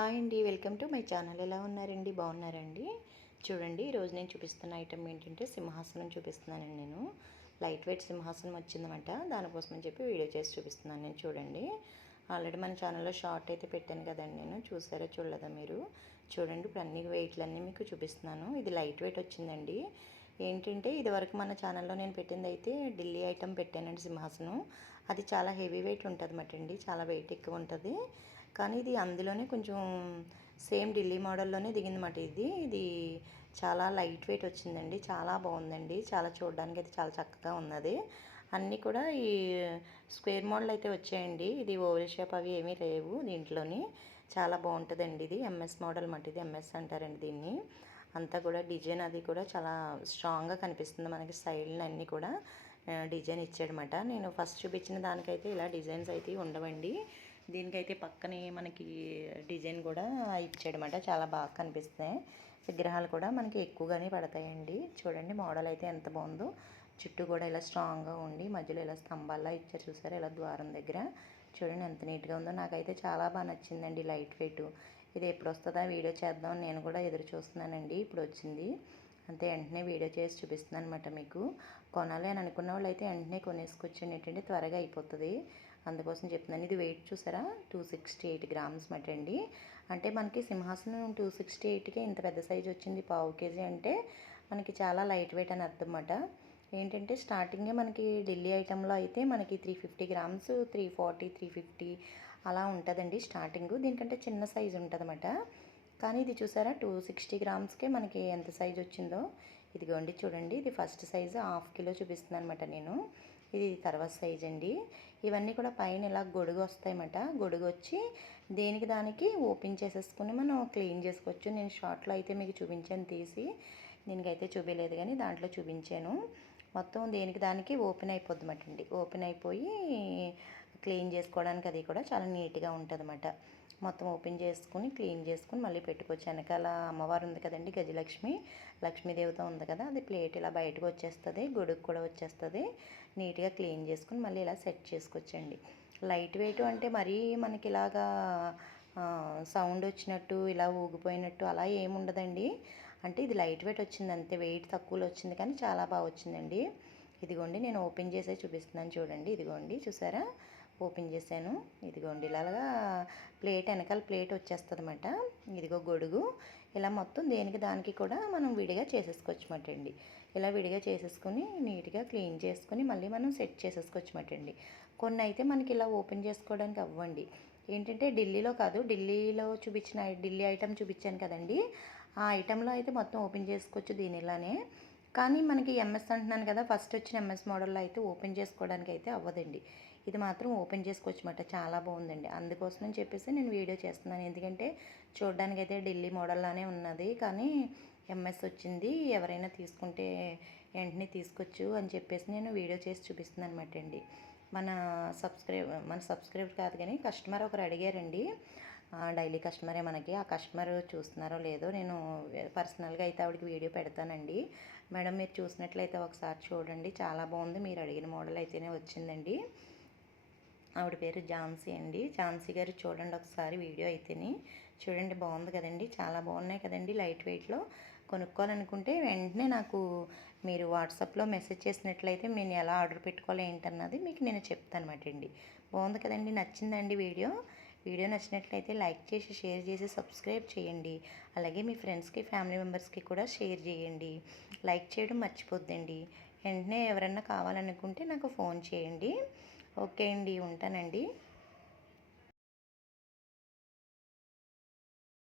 Hi అండి, welcome to my channel. ఎలా ఉన్నారండి? బాగున్నారండి? చూడండి, ఈరోజు నేను చూపిస్తున్న ఐటెం ఏంటంటే సింహాసనం చూపిస్తున్నానండి. నేను లైట్ వెయిట్ సింహాసనం వచ్చిందన్నమాట. దానికోసం అని చెప్పి వీడియో చేసి చూపిస్తున్నాను నేను. చూడండి, ఆల్రెడీ మన ఛానల్లో షార్ట్ అయితే పెట్టాను కదండి. నేను చూసారా చూడలేదా మీరు? చూడండి, ఇప్పుడు అన్ని వెయిట్లన్నీ మీకు చూపిస్తున్నాను. ఇది లైట్ వెయిట్ వచ్చిందండి. ఏంటంటే ఇదివరకు మన ఛానల్లో నేను పెట్టింది అయితే ఢిల్లీ ఐటెం పెట్టానండి, సింహాసనం. అది చాలా హెవీ వెయిట్ ఉంటుంది అన్నమాట అండి, చాలా వెయిట్ ఎక్కువ ఉంటుంది. కానీ ఇది అందులోనే కొంచెం సేమ్ ఢిల్లీ మోడల్లోనే దిగిందన్నమాట. ఇది చాలా లైట్ వెయిట్ వచ్చిందండి, చాలా బాగుందండి. చాలా చూడడానికి అయితే చాలా చక్కగా ఉన్నది. అన్నీ కూడా ఈ స్క్వేర్ మోడల్ అయితే వచ్చాయండి. ఇది ఓవల్ షేప్ అవి ఏమీ లేవు దీంట్లోని. చాలా బాగుంటుందండి. ఇది ఎంఎస్ మోడల్ అన్నమాట. ఇది ఎంఎస్ అంటారండి దీన్ని. అంతా కూడా డిజైన్ అది కూడా చాలా స్ట్రాంగ్గా కనిపిస్తుంది మనకి. సైడ్లు అన్నీ కూడా డిజైన్ ఇచ్చాడనమాట. నేను ఫస్ట్ చూపించిన దానికైతే ఇలా డిజైన్స్ అయితే ఉండవండి. దీనికైతే పక్కనే మనకి డిజైన్ కూడా ఇచ్చాడనమాట. చాలా బాగా కనిపిస్తాయి. విగ్రహాలు కూడా మనకి ఎక్కువగానే పడతాయండి. చూడండి, మోడల్ అయితే ఎంత బాగుందో. చుట్టూ కూడా ఇలా స్ట్రాంగ్గా ఉండి మధ్యలో ఇలా స్తంభాల్లో ఇచ్చారు చూసారు, ఇలా ద్వారం దగ్గర. చూడండి ఎంత నీట్గా ఉందో. నాకైతే చాలా బాగా నచ్చిందండి లైట్ వెయిట్. ఇది ఎప్పుడు వస్తుందా వీడియో చేద్దామని నేను కూడా ఎదురు చూస్తున్నానండి. ఇప్పుడు వచ్చింది అంతే, వెంటనే వీడియో చేసి చూపిస్తున్నాను అనమాట మీకు. కొనాలి అని అనుకున్న వాళ్ళు అయితే వెంటనే కొనేసుకొచ్చండి. ఏంటంటే త్వరగా అయిపోతుంది, అందుకోసం చెప్తున్నాను. ఇది వెయిట్ చూసారా, 268 గ్రామ్స్ మాట అండి. అంటే మనకి సింహాసనం 268కే ఇంత పెద్ద సైజు వచ్చింది. పావు కేజీ అంటే మనకి చాలా లైట్ వెయిట్ అని అర్థం అన్నమాట. ఏంటంటే స్టార్టింగే మనకి ఢిల్లీ ఐటెంలో అయితే మనకి 350 గ్రామ్స్, 340, 350 అలా ఉంటుందండి స్టార్టింగ్. దీనికంటే చిన్న సైజు ఉంటుంది అన్నమాట. కానీ ఇది చూసారా, 260 గ్రామ్స్కే మనకి ఎంత సైజు వచ్చిందో. ఇదిగోండి చూడండి, ఇది ఫస్ట్ సైజు 1/2 కిలో చూపిస్తున్నాను అనమాట నేను. ఇది తర్వాత సైజ్ అండి. ఇవన్నీ కూడా పైన ఇలా గొడుగు వస్తాయన్నమాట. గొడుగు వచ్చి దేనికి దానికి ఓపెన్ చేసేసుకుని మనం క్లీన్ చేసుకోవచ్చు. నేను షార్ట్లో అయితే మీకు చూపించాను తీసి, దీనికైతే చూపించలేదు కానీ దాంట్లో చూపించాను. మొత్తం దేనికి దానికి ఓపెన్ అయిపోద్ది అన్నమాట అండి. ఓపెన్ అయిపోయి క్లీన్ చేసుకోవడానికి అది కూడా చాలా నీట్గా ఉంటుంది అన్నమాట. మొత్తం ఓపెన్ చేసుకుని క్లీన్ చేసుకుని మళ్ళీ పెట్టుకోవచ్చు. వెనకాల అమ్మవారు ఉంది కదండి, గజలక్ష్మి, లక్ష్మీదేవత ఉంది కదా, అది ప్లేట్ ఇలా బయటకు వచ్చేస్తుంది, గొడుగు కూడా వచ్చేస్తుంది. నీట్గా క్లీన్ చేసుకుని మళ్ళీ ఇలా సెట్ చేసుకోవచ్చండి. లైట్ వెయిట్ అంటే మరీ మనకి ఇలాగా సౌండ్ వచ్చినట్టు ఇలా ఊగిపోయినట్టు అలా ఏముండదండి. అంటే ఇది లైట్ వెయిట్ వచ్చింది అంతే, వెయిట్ తక్కువలో వచ్చింది కానీ చాలా బాగా వచ్చిందండి. ఇదిగోండి, నేను ఓపెన్ చేసే చూపిస్తున్నాను చూడండి. ఇదిగోండి చూసారా, ఓపెన్ చేశాను. ఇదిగోండి ఇలాగా ప్లేట్, వెనకాల ప్లేట్ వచ్చేస్తుంది అన్నమాట. ఇదిగో గొడుగు. ఇలా మొత్తం దేనికి దానికి కూడా మనం విడిగా చేసేసుకోవచ్చు అన్నమాట అండి. ఇలా విడిగా చేసేసుకొని నీట్గా క్లీన్ చేసుకొని మళ్ళీ మనం సెట్ చేసేసుకోవచ్చు అన్నమాట అండి. కొన్ని అయితే మనకి ఇలా ఓపెన్ చేసుకోవడానికి అవ్వండి. ఏంటంటే ఢిల్లీలో కాదు, ఢిల్లీలో చూపించిన ఢిల్లీ ఐటెం చూపించాను కదండి, ఆ ఐటెంలో అయితే మొత్తం ఓపెన్ చేసుకోవచ్చు దీనిలానే. కానీ మనకి ఎంఎస్ అంటున్నాను కదా, ఫస్ట్ వచ్చిన ఎంఎస్ మోడల్లో అయితే ఓపెన్ చేసుకోవడానికి అయితే అవ్వదండి. ఇది మాత్రం ఓపెన్ చేసుకోవచ్చు అన్నమాట. చాలా బాగుందండి. అందుకోసం అని చెప్పేసి నేను వీడియో చేస్తున్నాను. ఎందుకంటే చూడడానికి అయితే ఢిల్లీ మోడల్లానే ఉన్నది, కానీ ఎంఎస్ వచ్చింది. ఎవరైనా తీసుకుంటే వెంటనే తీసుకోవచ్చు అని చెప్పేసి నేను వీడియో చేసి చూపిస్తున్నాను అనమాట అండి. మన సబ్స్క్రైబర్ కాదు కానీ కస్టమర్ ఒకరు అడిగారండి. డైలీ కస్టమరే మనకి. ఆ కస్టమర్ చూస్తున్నారో లేదో, నేను పర్సనల్గా అయితే ఆవిడకి వీడియో పెడతానండి. మేడం మీరు చూసినట్లయితే ఒకసారి చూడండి, చాలా బాగుంది. మీరు అడిగిన మోడల్ అయితేనే వచ్చిందండి. ఆవిడ పేరు ఝాన్సీ అండి. ఝాన్సీ గారు చూడండి ఒకసారి వీడియో అయితేనే. చూడండి, బాగుంది కదండి, చాలా బాగున్నాయి కదండి లైట్ వెయిట్లో. కొనుక్కోవాలనుకుంటే వెంటనే నాకు మీరు వాట్సాప్లో మెసేజ్ చేసినట్లయితే నేను ఎలా ఆర్డర్ పెట్టుకోవాలి ఏంటన్నది మీకు నేను చెప్తాను అనమాట అండి. బాగుంది కదండి, నచ్చిందండి వీడియో. వీడియో నచ్చినట్లయితే లైక్ చేసి, షేర్ చేసి, సబ్స్క్రైబ్ చేయండి. అలాగే మీ ఫ్రెండ్స్కి, ఫ్యామిలీ మెంబర్స్కి కూడా షేర్ చేయండి. లైక్ చేయడం మర్చిపోద్దండి. వెంటనే ఎవరన్నా కావాలనుకుంటే నాకు ఫోన్ చేయండి. ఓకే అండి, ఉంటానండి.